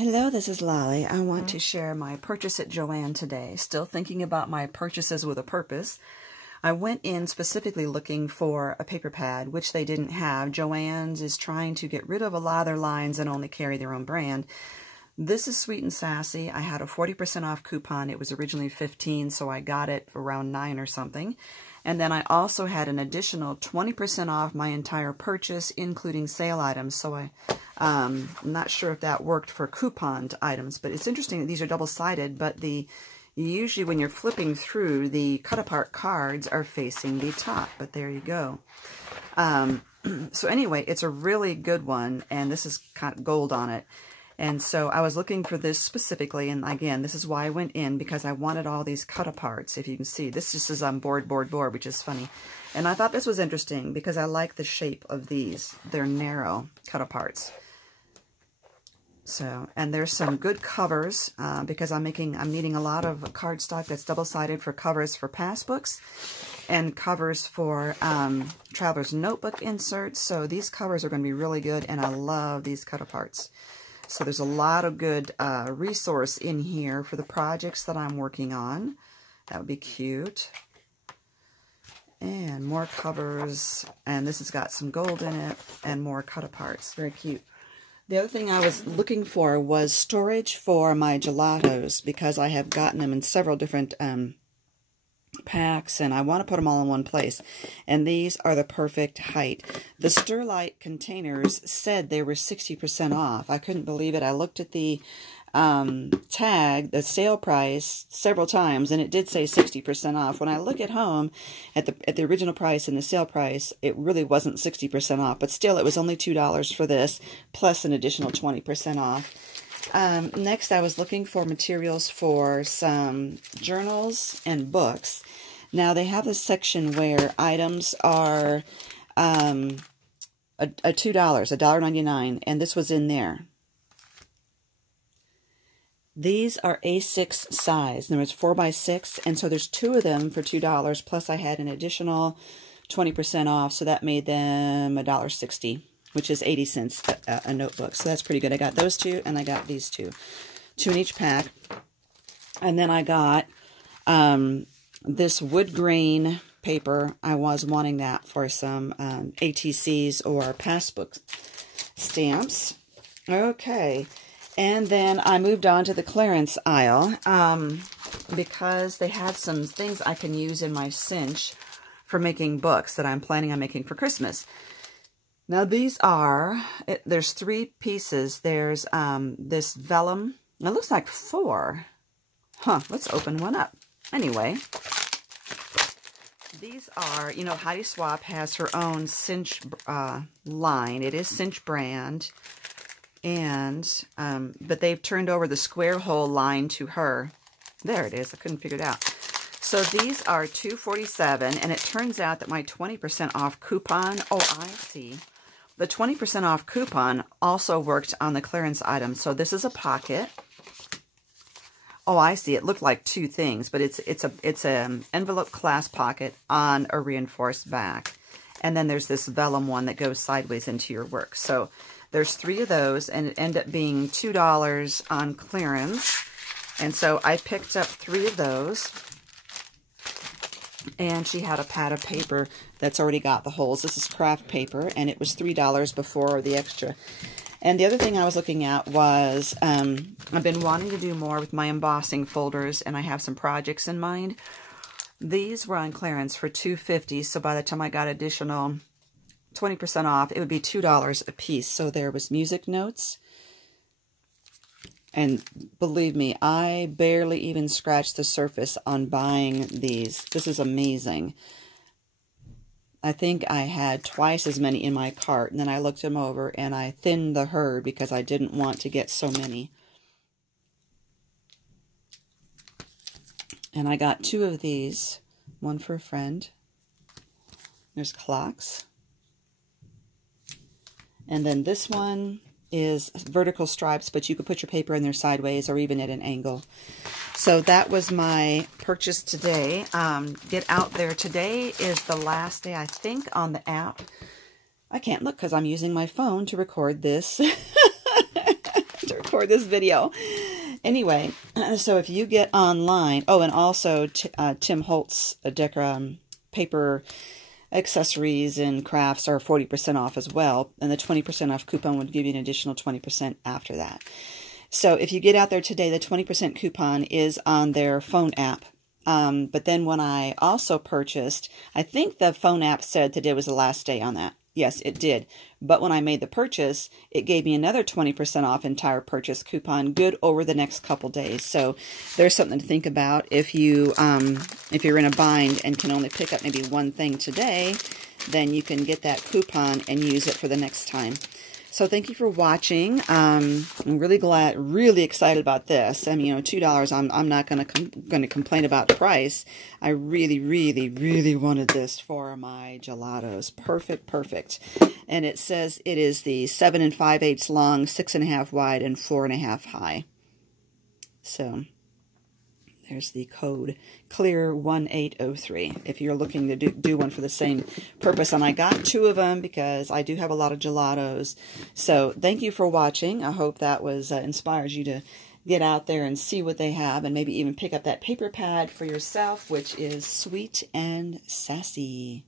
Hello, this is Lolly. I want to share my purchase at Joann today. Still thinking about my purchases with a purpose. I went in specifically looking for a paper pad, which they didn't have. Joann's is trying to get rid of a lot of their lines and only carry their own brand. This is Sweet and Sassy. I had a 40% off coupon. It was originally $15, so I got it for around $9 or something. And then I also had an additional 20% off my entire purchase, including sale items. So I'm not sure if that worked for couponed items, but it's interesting that these are double-sided, but usually when you're flipping through, the cut-apart cards are facing the top, but there you go. So anyway, it's a really good one, and this is kind of gold on it. And so I was looking for this specifically, and again, this is why I went in, because I wanted all these cut-aparts. If you can see, this just is on board, which is funny. And I thought this was interesting because I like the shape of these. They're narrow cut-aparts. So, and there's some good covers because I'm needing a lot of cardstock that's double-sided for covers for passbooks and covers for traveler's notebook inserts. So these covers are going to be really good, and I love these cut-aparts. So there's a lot of good resource in here for the projects that I'm working on. That would be cute. And more covers, and this has got some gold in it, and more cut-aparts. Very cute. The other thing I was looking for was storage for my gelatos, because I have gotten them in several different packs, and I want to put them all in one place. And these are the perfect height. The Sterlite containers said they were 60% off. I couldn't believe it. I looked at the tag, the sale price, several times, and it did say 60% off. When I look at home at the original price and the sale price, it really wasn't 60% off, but still it was only $2 for this, plus an additional 20% off. Next, I was looking for materials for some journals and books. Now, they have a section where items are $2, $1.99, and this was in there. These are A6 size. There was 4x6, and so there's 2 of them for $2, plus I had an additional 20% off, so that made them $1.60. Which is 80 cents a notebook. So that's pretty good. I got those 2, and I got these 2. 2 in each pack. And then I got this wood grain paper. I was wanting that for some ATCs or passbook stamps. Okay. And then I moved on to the clearance aisle because they have some things I can use in my cinch for making books that I'm planning on making for Christmas. Now these are, there's 3 pieces. There's this vellum. It looks like 4. Huh, let's open one up. Anyway, these are, you know, Heidi Swapp has her own cinch line. It is Cinch brand. And, but they've turned over the square hole line to her. There it is. I couldn't figure it out. So these are $2.47, and it turns out that my 20% off coupon, oh, I see. The 20% off coupon also worked on the clearance item. So this is a pocket. Oh, I see. It looked like 2 things, but it's an envelope clasp pocket on a reinforced back. And then there's this vellum one that goes sideways into your work. So there's 3 of those, and it ended up being $2 on clearance. And so I picked up 3 of those. And she had a pad of paper that's already got the holes. This is craft paper, and it was $3 before the extra. And the other thing I was looking at was, I've been wanting to do more with my embossing folders, and I have some projects in mind. These were on clearance for $2.50, so by the time I got additional 20% off, it would be $2 a piece. So there was music notes. And believe me, I barely even scratched the surface on buying these. This is amazing. I think I had twice as many in my cart, and then I looked them over, and I thinned the herd because I didn't want to get so many. And I got 2 of these, one for a friend. There's clocks. And then this one is vertical stripes, but you could put your paper in there sideways or even at an angle. So that was my purchase today. Get out there. Today is the last day, I think, on the app. I can't look because I'm using my phone to record this. record this video. Anyway, so if you get online, oh, and also Tim Holtz paper accessories and crafts are 40% off as well, and the 20% off coupon would give you an additional 20% after that. So if you get out there today, the 20% coupon is on their phone app. But then when I also purchased, I think the phone app said today was the last day on that. Yes, it did. But when I made the purchase, it gave me another 20% off entire purchase coupon, good over the next couple days. So there's something to think about if you're in a bind and can only pick up maybe one thing today, then you can get that coupon and use it for the next time. So thank you for watching. I'm really excited about this. I mean, $2, I'm not going to complain about the price. I really wanted this for my gelatos. Perfect. And it says it is the 7 5/8 long, 6 1/2 wide, and 4 1/2 high. So there's the code, clear1803, if you're looking to do one for the same purpose. And I got 2 of them because I do have a lot of gelatos. So thank you for watching. I hope that inspires you to get out there and see what they have, and maybe even pick up that paper pad for yourself, which is sweet and sassy.